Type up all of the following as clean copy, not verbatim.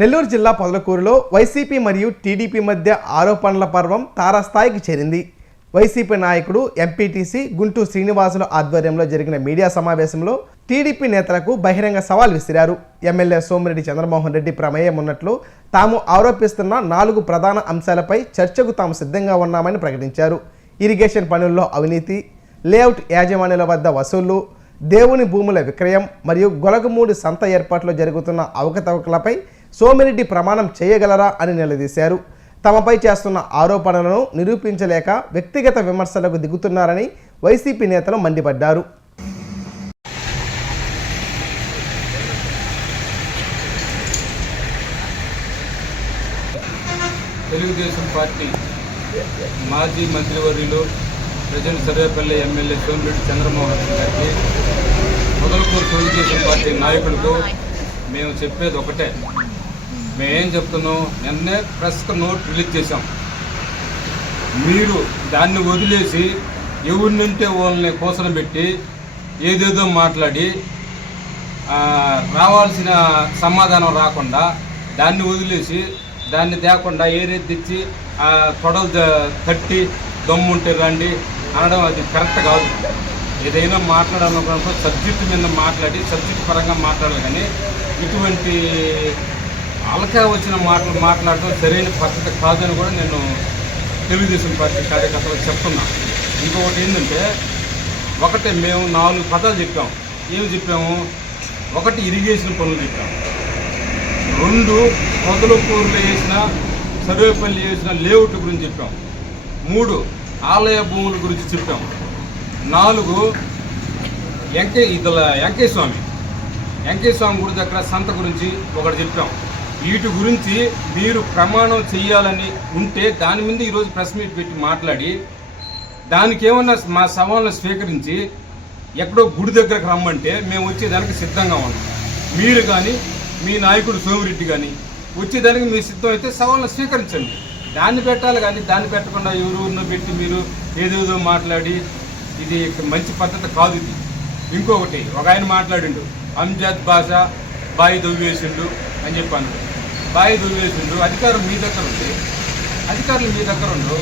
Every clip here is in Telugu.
నెల్లూరు జిల్లా పొదలకూరులో వైసీపీ మరియు టీడీపీ మధ్య ఆరోపణల పర్వం తారాస్థాయికి చేరింది. వైసీపీ నాయకుడు ఎంపీటీసీ గుంటూరు శ్రీనివాసులు ఆధ్వర్యంలో జరిగిన మీడియా సమావేశంలో టీడీపీ నేతలకు బహిరంగ సవాల్ విసిరారు. ఎమ్మెల్యే సోమిరెడ్డి చంద్రమోహన్ రెడ్డి ప్రమేయం ఉన్నట్లు తాము ఆరోపిస్తున్న 4 ప్రధాన అంశాలపై చర్చకు తాము సిద్ధంగా ఉన్నామని ప్రకటించారు. ఇరిగేషన్ పనుల్లో అవినీతి, లేఅవుట్ యాజమాన్యాల వద్ద వసూళ్లు, దేవుని భూముల విక్రయం మరియు గొలగమూడి సంత ఏర్పాట్లో జరుగుతున్న అవకతవకలపై సోమిరెడ్డి ప్రమాణం చేయగలరా అని నిలదీశారు. తమపై చేస్తున్న ఆరోపణలను నిరూపించలేక వ్యక్తిగత విమర్శలకు దిగుతున్నారని వైసీపీ నేతలు మండిపడ్డారు. తెలుగుదేశం పార్టీ మాజీ మంత్రివర్యులు ప్రజెంట్ సర్వేపల్లి ఎమ్మెల్యే సోమిరెడ్డి చంద్రమోహన్ రెడ్డి గారికి, మొదలుకూరు తెలుగుదేశం పార్టీ నాయకులకు మేము చెప్పేది ఒకటే. మేమేం చెప్తున్నాం, నిన్నే ప్రెస్కు నోట్ రిలీజ్ చేశాం. మీరు దాన్ని వదిలేసి ఎవరినంటే వాళ్ళని కోసన పెట్టి ఏదేదో మాట్లాడి రావాల్సిన సమాధానం రాకుండా దాన్ని వదిలేసి దాన్ని తేకుండా ఏరేది తెచ్చి తొడలు తట్టి దమ్ముంటే రండి అనడం అది కరెక్ట్ కాదు. ఏదైనా మాట్లాడాలనుకున్నప్పుడు సబ్జెక్టు మీద మాట్లాడి సబ్జెక్టు పరంగా మాట్లాడాలి, కానీ ఇటువంటి అలకా వచ్చిన మాటలు మాట్లాడటం సరైన పద్ధతి కాదని కూడా నేను తెలుగుదేశం పార్టీ కార్యకర్తలకు చెప్తున్నా. ఇంకొకటి ఏంటంటే, ఒకటే మేము 4 పదాలు చెప్పాము. ఏమి చెప్పాము? 1 ఇరిగేషన్ పనులు చెప్పాము, 2 పొదలకూరులో వేసిన సర్వేపల్లి వేసిన లేఅవుట్ గురించి చెప్పాము, 3 ఆలయ భూముల గురించి చెప్పాము, 4 వెంకయ్య స్వామి గుడి దగ్గర సంత గురించి ఒకటి చెప్పాం. వీటి గురించి మీరు ప్రమాణం చేయాలని ఉంటే దాని మీద ఈరోజు ప్రెస్ మీట్ పెట్టి మాట్లాడి దానికి ఏమన్నా మా సవాళ్ళను స్వీకరించి ఎక్కడో గుడి దగ్గరకు రమ్మంటే మేము వచ్చేదానికి సిద్ధంగా ఉన్నాం. మీరు కానీ మీ నాయకుడు సోమిరెడ్డి కానీ వచ్చేదానికి మీ సిద్ధం అయితే సవాళ్ళను స్వీకరించండి. దాన్ని పెట్టాలి, కానీ దాన్ని పెట్టకుండా ఎవరు పెట్టి మీరు ఏదేదో మాట్లాడి ఇది మంచి పద్ధతి కాదు ఇది. ఇంకొకటి, ఒక ఆయన మాట్లాడిండు, అంజద్ బాషా బాయి దొవ్వేసిండు అని చెప్పాను. బాయి దొవ్వేసిండు, అధికారం మీ దగ్గర ఉంది, అధికారులు మీ దగ్గర ఉండు,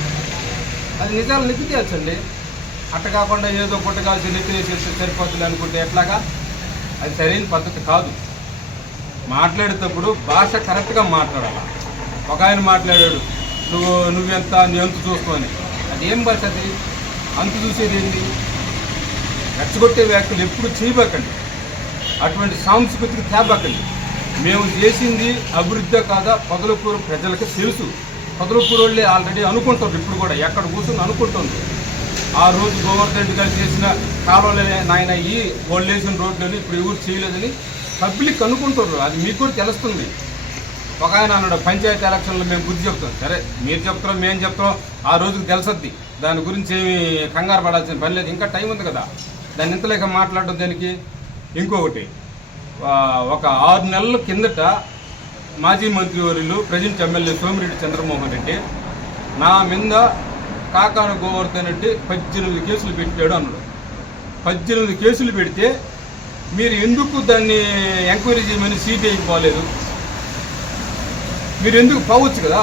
అది నిజాలు నెత్తి తేల్చండి. అట్ట కాకుండా ఏదో పుట్టగాల్సి నెత్తి వేసేస్తే సరిపోతుంది అనుకుంటే ఎట్లాగా? అది సరైన పద్ధతి కాదు. మాట్లాడేటప్పుడు భాష కరెక్ట్గా మాట్లాడాలి. ఒక ఆయన మాట్లాడాడు, నువ్వెంత నీ అంతు చూస్తావని. అది ఏం భాష? అది అంతు చూసేది ఏంటి? రెచ్చగొట్టే వ్యాఖ్యలు ఎప్పుడు చేయబకండి, అటువంటి సాంస్కృతిక తేబకండి. మేము చేసింది అభివృద్ధి కాదా పొదలకూరు ప్రజలకు తెలుసు. పొదలకూరు వాళ్ళే ఆల్రెడీ అనుకుంటారు, ఇప్పుడు కూడా ఎక్కడ కూర్చొని అనుకుంటుంది. ఆ రోజు గోవర్ధన్ రెడ్డి గారు చేసిన కాలువలే నాయన ఈ వాళ్ళు వేసిన రోడ్లని ఇప్పుడు ఎవరు చేయలేదని పబ్లిక్ అనుకుంటారు. అది మీకు కూడా తెలుస్తుంది. ఒక ఆయన అన్నాడు, పంచాయతీ ఎలక్షన్లో మేము బుద్ధి చెప్తాం. సరే, మీరు చెప్తారో మేము చెప్తాం, ఆ రోజుకి తెలుసద్ది. దాని గురించి ఏమి కంగారు పడాల్సిన పని లేదు, ఇంకా టైం ఉంది కదా. దాన్ని ఇంతలేక మాట్లాడడం దానికి. ఇంకొకటి, ఒక 6 నెలల కిందట మాజీ మంత్రివర్యులు ప్రజెంట్ ఎమ్మెల్యే సోమిరెడ్డి చంద్రమోహన్ రెడ్డి నా మీద కాకాన గోవర్ధన్ రెడ్డి 18 కేసులు పెట్టాడు అన్నాడు. 18 కేసులు పెడితే మీరు ఎందుకు దాన్ని ఎంక్వైరీ చేయమని సిబిఐకి పోలేదు? మీరు ఎందుకు పోవచ్చు కదా?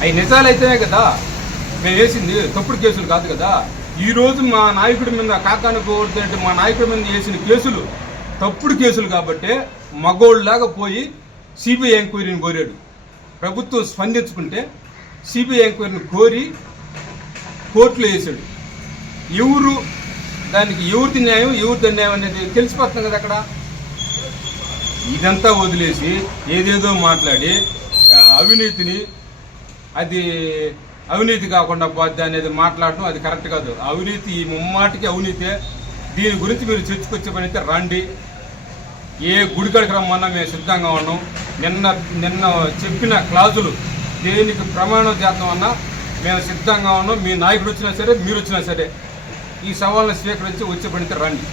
అవి నిజాలైతేనే కదా మేము వేసింది, తప్పుడు కేసులు కాదు కదా. ఈరోజు మా నాయకుడి మీద కాకాన గోవర్ధన్ రెడ్డి మా నాయకుడి మీద వేసిన కేసులు తప్పుడు కేసులు కాబట్టి మగోళ్ళలాగా పోయి సిబిఐ ఎంక్వైరీని కోరాడు. ప్రభుత్వం స్పందించుకుంటే సిబిఐ ఎంక్వైరీని కోరి కోర్టులో వేసాడు. దానికి ఎవరిది న్యాయం ఎవరిది అన్యాయం అనేది తెలిసిపోతుంది కదా అక్కడ. ఇదంతా వదిలేసి ఏదేదో మాట్లాడి అవినీతి కాకుండా పోద్ది అనేది మాట్లాడటం అది కరెక్ట్ కాదు. అవినీతి ఈ ముమ్మాటికి అవినీతే. దీని గురించి మీరు చర్చకొచ్చే పని అయితే రండి, ఏ గుడికాడికి రమ్మన్నా మేము సిద్ధంగా ఉన్నాం. నిన్న చెప్పిన క్లాజులు దేనికి ప్రమాణం చేద్దామన్నా మేము సిద్ధంగా ఉన్నాం. మీ నాయకుడు వచ్చినా సరే, మీరు వచ్చినా సరే ఈ సవాళ్ళని స్వీకరించి వచ్చే పని అయితే రండి.